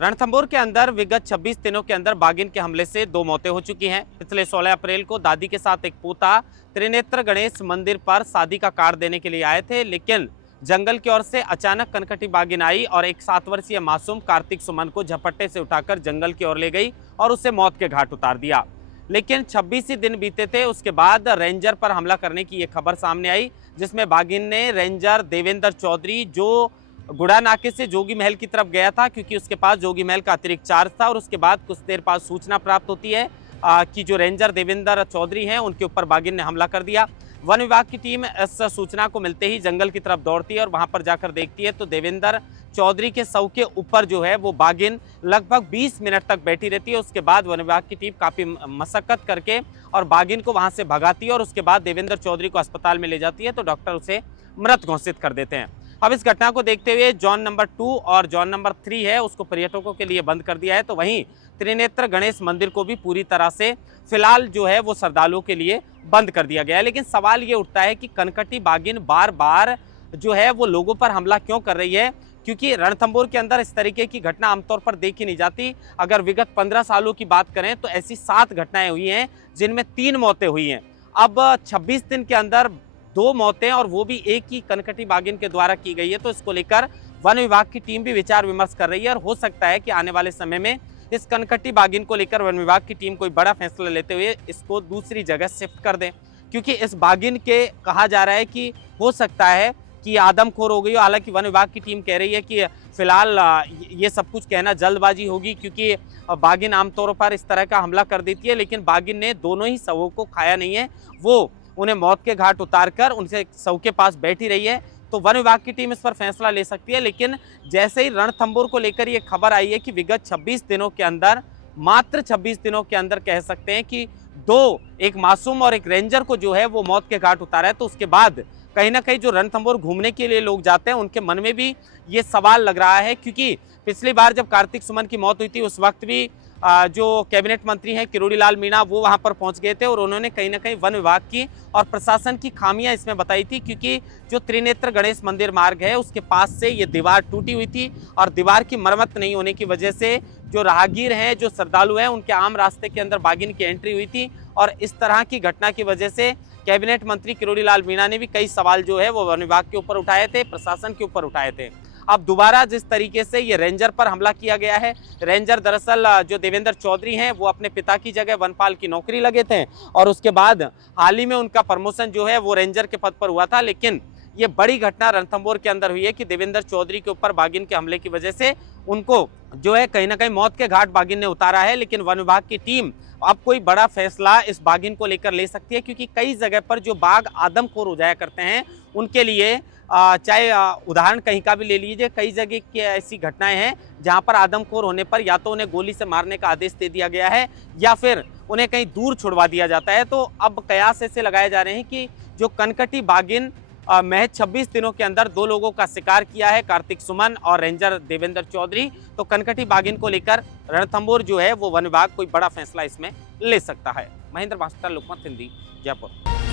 रणथंभौर के अंदर विगत 26 दिनों के अंदर बाघिन के हमले से 2 मौतें हो चुकी हैं। पिछले 16 अप्रैल को दादी के साथ एक पोता त्रिनेत्र गणेश मंदिर पर शादी का कार्ड देने के लिए आए थे, लेकिन जंगल की ओर से अचानक कनकटी बाघिन आई और एक 7 वर्षीय मासूम कार्तिक सुमन को झपट्टे से उठाकर जंगल की ओर ले गई और उसे मौत के घाट उतार दिया। लेकिन 26 ही दिन बीते थे, उसके बाद रेंजर पर हमला करने की ये खबर सामने आई, जिसमें बाघिन ने रेंजर देवेंद्र चौधरी, जो गुड़ा नाके से जोगी महल की तरफ गया था, क्योंकि उसके पास जोगी महल का अतिरिक्त चार्ज था, और उसके बाद कुछ देर बाद सूचना प्राप्त होती है कि जो रेंजर देवेंद्र चौधरी हैं उनके ऊपर बाघिन ने हमला कर दिया। वन विभाग की टीम इस सूचना को मिलते ही जंगल की तरफ दौड़ती है और वहां पर जाकर देखती है तो देवेंद्र चौधरी के शव के ऊपर जो है वो बाघिन लगभग 20 मिनट तक बैठी रहती है। उसके बाद वन विभाग की टीम काफी मशक्कत करके और बाघिन को वहां से भगाती है और उसके बाद देवेंद्र चौधरी को अस्पताल में ले जाती है, तो डॉक्टर उसे मृत घोषित कर देते हैं। अब इस घटना को देखते हुए जोन नंबर 2 और जोन नंबर 3 है उसको पर्यटकों के लिए बंद कर दिया है, तो वहीं त्रिनेत्र गणेश मंदिर को भी पूरी तरह से फिलहाल जो है वो श्रद्धालुओं के लिए बंद कर दिया गया है। लेकिन सवाल ये उठता है कि कनकटी बाघिन बार बार जो है वो लोगों पर हमला क्यों कर रही है, क्योंकि रणथंभौर के अंदर इस तरीके की घटना आमतौर पर देखी नहीं जाती। अगर विगत 15 सालों की बात करें तो ऐसी 7 घटनाएं हुई हैं जिनमें 3 मौतें हुई हैं। अब 26 दिन के अंदर 2 मौतें, और वो भी एक ही कनकटी बाघिन के द्वारा की गई है, तो इसको लेकर वन विभाग की टीम भी विचार विमर्श कर रही है और हो सकता है कि आने वाले समय में इस कनकटी बाघिन को लेकर वन विभाग की टीम कोई बड़ा फैसला लेते हुए इसको दूसरी जगह शिफ्ट कर दें, क्योंकि इस बाघिन के कहा जा रहा है कि हो सकता है कि आदमखोर हो गई हो। हालांकि वन विभाग की टीम कह रही है कि फिलहाल ये सब कुछ कहना जल्दबाजी होगी, क्योंकि बाघिन आमतौर पर इस तरह का हमला कर देती है, लेकिन बाघिन ने दोनों ही शवों को खाया नहीं है, वो उन्हें मौत के घाट उतारकर उनसे शव के पास बैठी रही है। तो वन विभाग की टीम इस पर फैसला ले सकती है। लेकिन जैसे ही रणथंभौर को लेकर ये खबर आई है कि विगत 26 दिनों के अंदर, मात्र 26 दिनों के अंदर कह सकते हैं कि 2, एक मासूम और एक रेंजर को जो है वो मौत के घाट उतारा है, तो उसके बाद कहीं ना कहीं जो रणथंभौर घूमने के लिए लोग जाते हैं उनके मन में भी ये सवाल लग रहा है, क्योंकि पिछली बार जब कार्तिक सुमन की मौत हुई थी उस वक्त भी जो कैबिनेट मंत्री हैं किरोड़ी लाल मीणा वो वहां पर पहुंच गए थे और उन्होंने कहीं ना कहीं वन विभाग की और प्रशासन की खामियां इसमें बताई थी, क्योंकि जो त्रिनेत्र गणेश मंदिर मार्ग है उसके पास से ये दीवार टूटी हुई थी और दीवार की मरम्मत नहीं होने की वजह से जो राहगीर हैं, जो श्रद्धालु हैं, उनके आम रास्ते के अंदर बाघिन की एंट्री हुई थी। और इस तरह की घटना की वजह से कैबिनेट मंत्री किरोड़ी लाल मीणा ने भी कई सवाल जो है वो वन विभाग के ऊपर उठाए थे, प्रशासन के ऊपर उठाए थे। अब दोबारा जिस तरीके से ये रेंजर पर हमला किया गया है, रेंजर दरअसल जो देवेंद्र चौधरी हैं वो अपने पिता की जगह वनपाल की नौकरी लगे थे और उसके बाद हाल ही में उनका प्रमोशन जो है वो रेंजर के पद पर हुआ था। लेकिन ये बड़ी घटना रणथंभौर के अंदर हुई है कि देवेंद्र चौधरी के ऊपर बाघिन के हमले की वजह से उनको जो है कहीं ना कहीं मौत के घाट बाघिन ने उतारा है। लेकिन वन विभाग की टीम अब कोई बड़ा फैसला इस बाघिन को लेकर ले सकती है, क्योंकि कई जगह पर जो बाघ आदमखोर हो जाया करते हैं उनके लिए चाहे उदाहरण कहीं का भी ले लीजिए, कई जगह की ऐसी घटनाएं हैं जहां पर आदमखोर होने पर या तो उन्हें गोली से मारने का आदेश दे दिया गया है या फिर उन्हें कहीं दूर छुड़वा दिया जाता है। तो अब कयास ऐसे लगाए जा रहे हैं कि जो कनकटी बाघिन महज 26 दिनों के अंदर 2 लोगों का शिकार किया है, कार्तिक सुमन और रेंजर देवेंद्र चौधरी, तो कनकटी बाघिन को लेकर रणथंभौर जो है वो वन विभाग कोई बड़ा फैसला इसमें ले सकता है। महेंद्र मास्टर, लोकमत हिंदी, जयपुर।